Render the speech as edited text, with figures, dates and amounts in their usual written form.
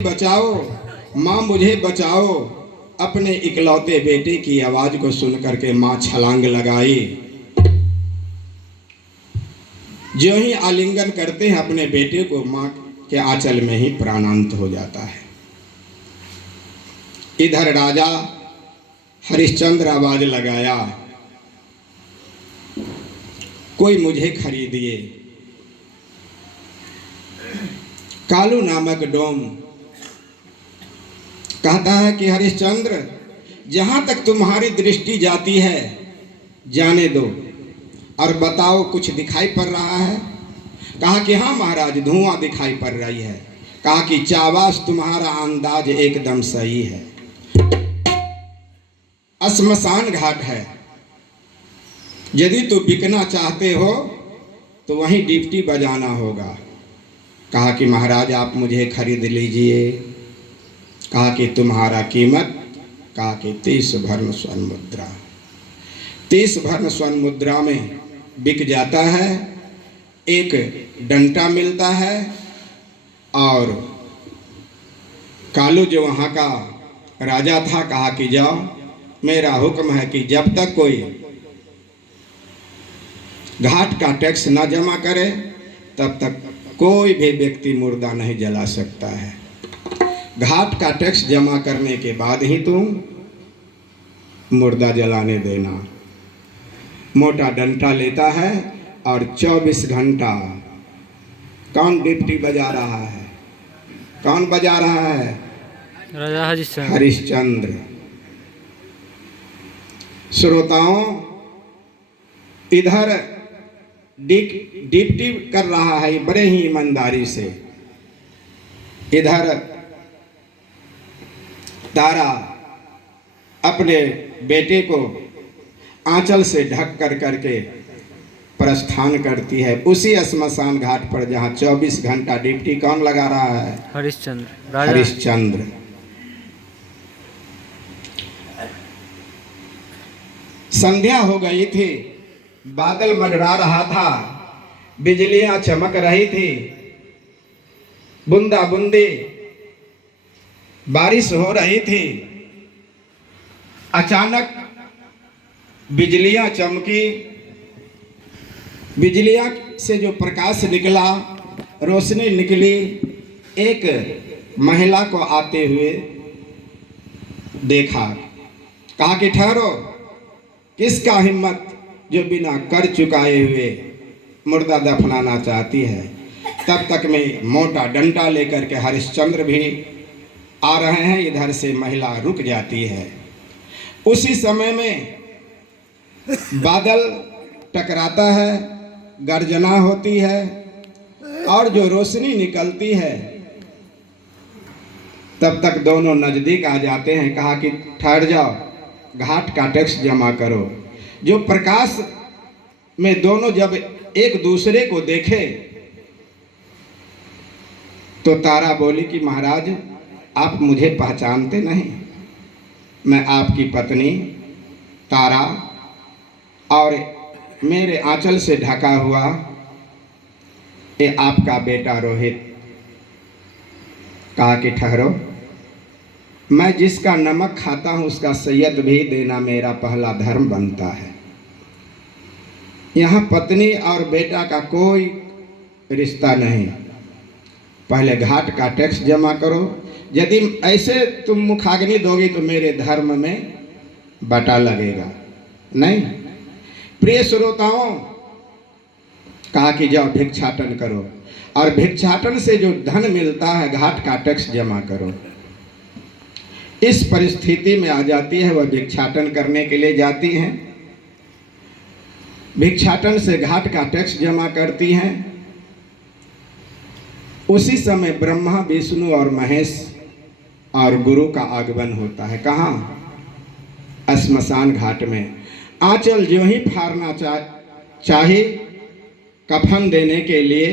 बचाओ माँ मुझे बचाओ। अपने इकलौते बेटे की आवाज को सुनकर के माँ छलांग लगाई। जो ही आलिंगन करते हैं अपने बेटे को, माँ के आंचल में ही प्राणांत हो जाता है। इधर राजा हरिश्चंद्र आवाज लगाया, कोई मुझे खरीदिए। कालू नामक डोम कहता है कि हरिश्चंद्र, जहां तक तुम्हारी दृष्टि जाती है जाने दो, और बताओ कुछ दिखाई पड़ रहा है? कहा कि हाँ महाराज, धुआं दिखाई पड़ रही है। कहा कि चावास तुम्हारा अंदाज एकदम सही है। श्मशान घाट है, यदि तू बिकना चाहते हो तो वहीं डिप्टी बजाना होगा। कहा कि महाराज आप मुझे खरीद लीजिए। कहा कि तुम्हारा कीमत? कहा कि 30 भर्ण स्वर्ण मुद्रा। 30 भर्ण स्वर्ण मुद्रा में बिक जाता है। एक डंटा मिलता है, और कालू जो वहाँ का राजा था, कहा कि जाओ, मेरा हुक्म है कि जब तक कोई घाट का टैक्स न जमा करे तब तक कोई भी व्यक्ति मुर्दा नहीं जला सकता है। घाट का टैक्स जमा करने के बाद ही तुम मुर्दा जलाने देना। मोटा डंटा लेता है और 24 घंटा कौन डिप्टी बजा रहा है? कौन बजा रहा है? राजा हरिश्चंद्र। हरिश्चंद्र। श्रोताओं, इधर डिप्टी कर रहा है बड़े ही ईमानदारी से। इधर तारा अपने बेटे को आंचल से ढक कर करके प्रस्थान करती है उसी श्मशान घाट पर जहां 24 घंटा डिप्टी कौन लगा रहा है? हरिश्चंद्र। हरिश्चंद्र। संध्या हो गई थी, बादल मंडरा रहा था, बिजलियां चमक रही थी, बूंदा बूंदी बारिश हो रही थी। अचानक बिजलियां चमकी। बिजलियां से जो प्रकाश निकला, रोशनी निकली, एक महिला को आते हुए देखा। कहा कि ठहरो, किसका हिम्मत जो बिना कर चुकाए हुए मुर्दा दफनाना चाहती है? तब तक में मोटा डंडा लेकर के हरिश्चंद्र भी आ रहे हैं। इधर से महिला रुक जाती है। उसी समय में बादल टकराता है, गर्जना होती है, और जो रोशनी निकलती है, तब तक दोनों नजदीक आ जाते हैं। कहा कि ठहर जाओ, घाट का टैक्स जमा करो। जो प्रकाश में दोनों जब एक दूसरे को देखे तो तारा बोली कि महाराज आप मुझे पहचानते नहीं? मैं आपकी पत्नी तारा, और मेरे आंचल से ढका हुआ ये आपका बेटा रोहित। कहा कि ठहरो, मैं जिसका नमक खाता हूं उसका सैयद भी देना मेरा पहला धर्म बनता है। यहाँ पत्नी और बेटा का कोई रिश्ता नहीं। पहले घाट का टैक्स जमा करो। यदि ऐसे तुम मुखाग्नि दोगी तो मेरे धर्म में बटा लगेगा नहीं। प्रिय श्रोताओं, कहा कि जाओ भिक्षाटन करो, और भिक्षाटन से जो धन मिलता है घाट का टैक्स जमा करो। इस परिस्थिति में आ जाती है, वह भिक्षाटन करने के लिए जाती हैं। भिक्षाटन से घाट का टैक्स जमा करती हैं। उसी समय ब्रह्मा, विष्णु और महेश और गुरु का आगमन होता है। कहाँ? श्मशान घाट में। आंचल जो ही फाड़ना चाहे कफन देने के लिए